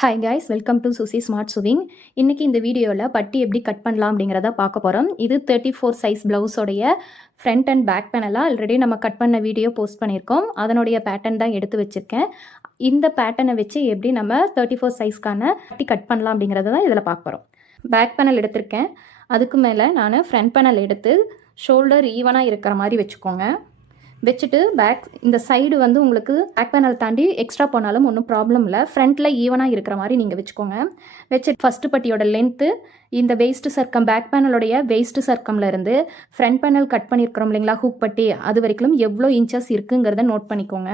Hi guys, welcome to Suchi smart swing. இன்றைக்கி இந்த வீடியோவில் பட்டி எப்படி கட் பண்ணலாம் அப்படிங்கிறத பார்க்க போகிறோம். இது 34 சைஸ் ப்ளவுஸோடைய ஃப்ரண்ட் அண்ட் பேக் பேனலாக ஆல்ரெடி நம்ம கட் பண்ண வீடியோ போஸ்ட் பண்ணியிருக்கோம். அதனுடைய பேட்டர்ன் தான் எடுத்து வச்சுருக்கேன். இந்த பேட்டர்னை வச்சு எப்படி நம்ம 34 சைஸ்க்கான பட்டி கட் பண்ணலாம் அப்படிங்கிறத தான் இதில் பார்க்க போகிறோம். பேக் பேனல் எடுத்திருக்கேன். அதுக்கு மேலே நான் ஃப்ரண்ட் பேனல் எடுத்து ஷோல்டர் ஈவனாக இருக்கிற மாதிரி வச்சுக்கோங்க. வச்சுட்டு இந்த சைடு வந்து உங்களுக்கு பேக் பேனல் தாண்டி எக்ஸ்ட்ரா போனாலும் ஒன்றும் ப்ராப்ளம் இல்லை. ஃப்ரண்ட்டில் ஈவனாக இருக்கிற மாதிரி நீங்கள் வச்சுக்கோங்க. வச்சுட்டு ஃபஸ்ட்டு பட்டியோட லென்த்து இந்த வெயிஸ்ட் சர்க்கம், பேக் பேனலுடைய வெயிஸ்ட் சர்க்கமில் இருந்து ஃப்ரண்ட் பேனல் கட் பண்ணியிருக்கிறோம் இல்லைங்களா, ஹூக் பட்டி, அது வரைக்கும் எவ்வளோ இன்ச்சஸ் இருக்குங்கிறத நோட் பண்ணிக்கோங்க.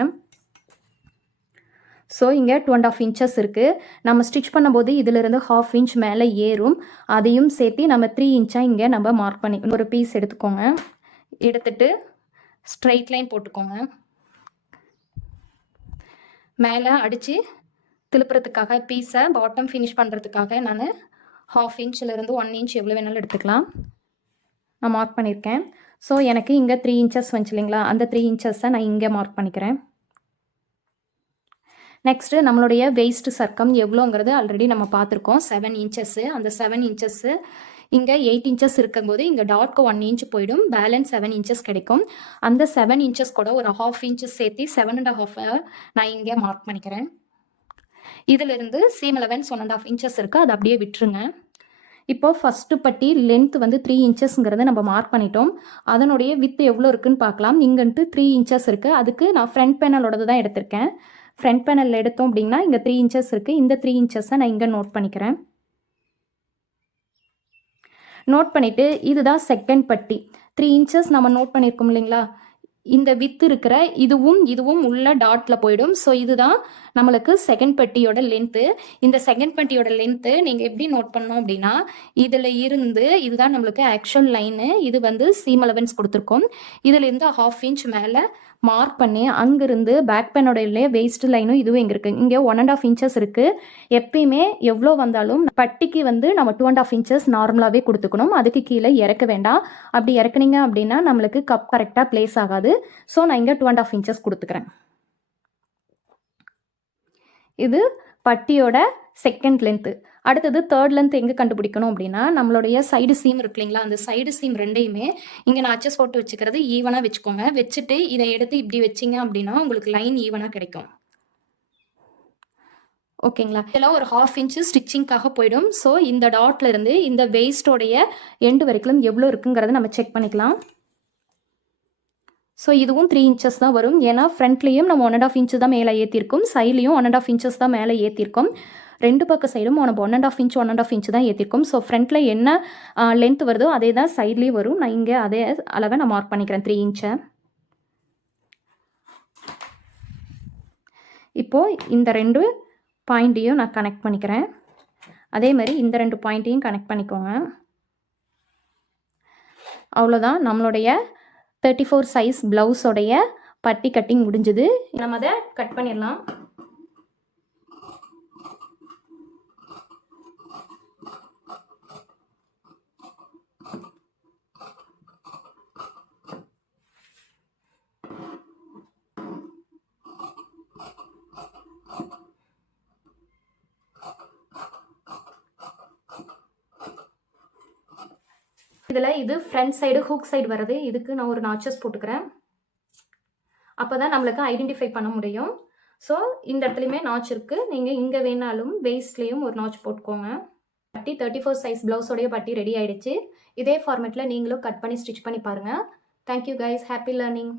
ஸோ இங்கே 2.5 இன்ச்சஸ் இருக்குது. நம்ம ஸ்டிச் பண்ணும்போது இதிலிருந்து 1/2 இன்ச் மேலே ஏறும். அதையும் சேர்த்து நம்ம 3 இன்ச்சாக இங்கே நம்ம மார்க் பண்ணி ஒரு பீஸ் எடுத்துக்கோங்க. எடுத்துட்டு ஸ்ட்ரைட் லைன் போட்டுக்கோங்க. மேலே அடித்து திருப்புறதுக்காக பீஸை பாட்டம் ஃபினிஷ் பண்ணுறதுக்காக நான் 1/2 இன்ச்சிலேருந்து 1 இன்ச் எவ்வளோ வேணாலும் எடுத்துக்கலாம். நான் மார்க் பண்ணியிருக்கேன். ஸோ எனக்கு இங்கே 3 இன்ச்சஸ் வந்துச்சு இல்லைங்களா, அந்த 3 இன்ச்சஸை நான் இங்கே மார்க் பண்ணிக்கிறேன். நெக்ஸ்ட்டு நம்மளுடைய வெயிஸ்ட் சர்க்கம் எவ்வளோங்கிறது ஆல்ரெடி நம்ம பார்த்துருக்கோம். 7 இன்ச்சஸ்ஸு. அந்த 7 இன்ச்சஸ்ஸு இங்கே 8 இன்ச்சஸ் இருக்கும்போது இங்கே டாட்க்கு 1 இன்ச் போயிடும். பேலன்ஸ் 7 இன்ச்சஸ் கிடைக்கும். அந்த 7 இன்ச்சஸ் கூட ஒரு 1/2 இன்ச்சஸ் சேர்த்து 7.5 நான் இங்கே மார்க் பண்ணிக்கிறேன். இதிலிருந்து சீம் அலவன்ஸ் 1.5 இன்ச்சஸ் இருக்குது, அதை அப்படியே விட்டுருங்க. இப்போது ஃபஸ்ட்டு பட்டி லென்த் வந்து 3 இன்ச்சஸ்ங்கிறத நம்ம மார்க் பண்ணிட்டோம். அதனுடைய வித்து எவ்வளோ இருக்குதுன்னு பார்க்கலாம். இங்கன்ட்டு 3 இன்ச்சஸ் இருக்குது. அதுக்கு நான் ஃப்ரண்ட் பேனலோடது தான் எடுத்திருக்கேன். ஃப்ரண்ட் பேனலில் எடுத்தோம் அப்படின்னா இங்கே 3 இன்ச்சஸ் இருக்குது. இந்த 3 இன்ச்சஸை நான் இங்கே நோட் பண்ணிக்கிறேன். நோட் பண்ணிவிட்டு இதுதான் செகண்ட் பட்டி. 3 இன்ச்சஸ் நம்ம நோட் பண்ணியிருக்கோம் இல்லைங்களா, இந்த வித்து இருக்கிற இதுவும் உள்ள டாட்டில் போயிடும். ஸோ இதுதான் நம்மளுக்கு செகண்ட் பட்டியோட லென்த்து. இந்த செகண்ட் பட்டியோட லென்த்து நீங்கள் எப்படி நோட் பண்ணோம் அப்படின்னா, இதில் இருந்து இதுதான் நம்மளுக்கு ஆக்சுவல் லைனு. இது வந்து சீம் அலவன்ஸ் கொடுத்துருக்கோம். இதிலேருந்து 1/2 இன்ச் மேலே மார்க் பண்ணி அங்கேருந்து பேக் பேனோடைய வேஸ்ட் லைனும் இதுவும் இங்கே இருக்குது. இங்கே 1.5 இன்ச்சஸ் இருக்குது. எப்பயுமே எவ்வளோ வந்தாலும் பட்டிக்கு வந்து நம்ம 2.5 இன்ச்சஸ் நார்மலாகவே கொடுத்துக்கணும். அதுக்கு கீழே இறக்க வேண்டாம். அப்படி இறக்குனீங்க அப்படின்னா நம்மளுக்கு கப் கரெக்டாக பிளேஸ் ஆகாது. ஸோ நான் இங்கே 2.5 இன்ச்சஸ் கொடுத்துக்கிறேன். இது பட்டியோட செகண்ட் லென்த்து. அடுத்தது தேர்ட் லென்த் எங்கே கண்டுபிடிக்கணும் அப்படின்னா, நம்மளுடைய சைடு சீம் இருக்கு இல்லைங்களா, அந்த சைடு சீம் ரெண்டையுமே இங்கே நான் அட்ஜஸ்ட் போட்டு வச்சுக்கிறது ஈவனாக வச்சுக்கோங்க. வச்சுட்டு இதை எடுத்து இப்படி வச்சிங்க அப்படின்னா உங்களுக்கு லைன் ஈவனாக கிடைக்கும். ஓகேங்களா, இதெல்லாம் ஒரு 1/2 இன்ச்சு ஸ்டிச்சிங்காக போயிடும். ஸோ இந்த டாட்ல இருந்து இந்த வெயிஸ்டோடைய எண்டு வரைக்கும் எவ்வளோ இருக்குங்கிறத நம்ம செக் பண்ணிக்கலாம். ஸோ இதுவும் 3 இன்ச்சஸ் தான் வரும். ஏன்னா ஃப்ரண்ட்லேயும் நம்ம 1.5 இன்ச்சு தான் மேலே ஏற்றிருக்கோம், சைட்லேயும் 1.5 இன்ச்சஸ் தான் மேலே ஏற்றிருக்கோம். ரெண்டு பக்க சைடும் நம்ம 1.5 இன்ச் தான் ஏற்றிருக்கோம். ஸோ ஃப்ரண்ட்டில் என்ன லென்த் வருதோ அதே தான் சைட்லேயும் வரும். நான் இங்கே அதே அளவை நான் மார்க் பண்ணிக்கிறேன், 3 இன்ச்சை. இப்போது இந்த 2 பாயிண்ட்டையும் நான் கனெக்ட் பண்ணிக்கிறேன். அதே மாதிரி இந்த 2 பாயிண்ட்டையும் கனெக்ட் பண்ணிக்கோங்க. அவ்வளோதான், நம்மளுடைய 34 சைஸ் ப்ளவுஸோடைய பட்டி கட்டிங் முடிஞ்சுது. நம்ம அதை கட் பண்ணிடலாம். இதில் இது ஃப்ரண்ட் சைடு ஹூக் சைடு வருது. இதுக்கு நான் ஒரு நாச்சஸ் போட்டுக்கிறேன். அப்போ தான் நம்மளுக்கு ஐடென்டிஃபை பண்ண முடியும். ஸோ இந்த இடத்துலையுமே நாச் இருக்குது. நீங்கள் இங்கே வேணாலும் வேஸ்ட்லேயும் ஒரு நாச் போட்டுக்கோங்க. பட்டி 34 சைஸ் ப்ளவுஸோடைய பட்டி ரெடி ஆகிடுச்சு. இதே ஃபார்மேட்டில் நீங்களும் கட் பண்ணி ஸ்டிச் பண்ணி பாருங்கள். Thank you guys, happy learning.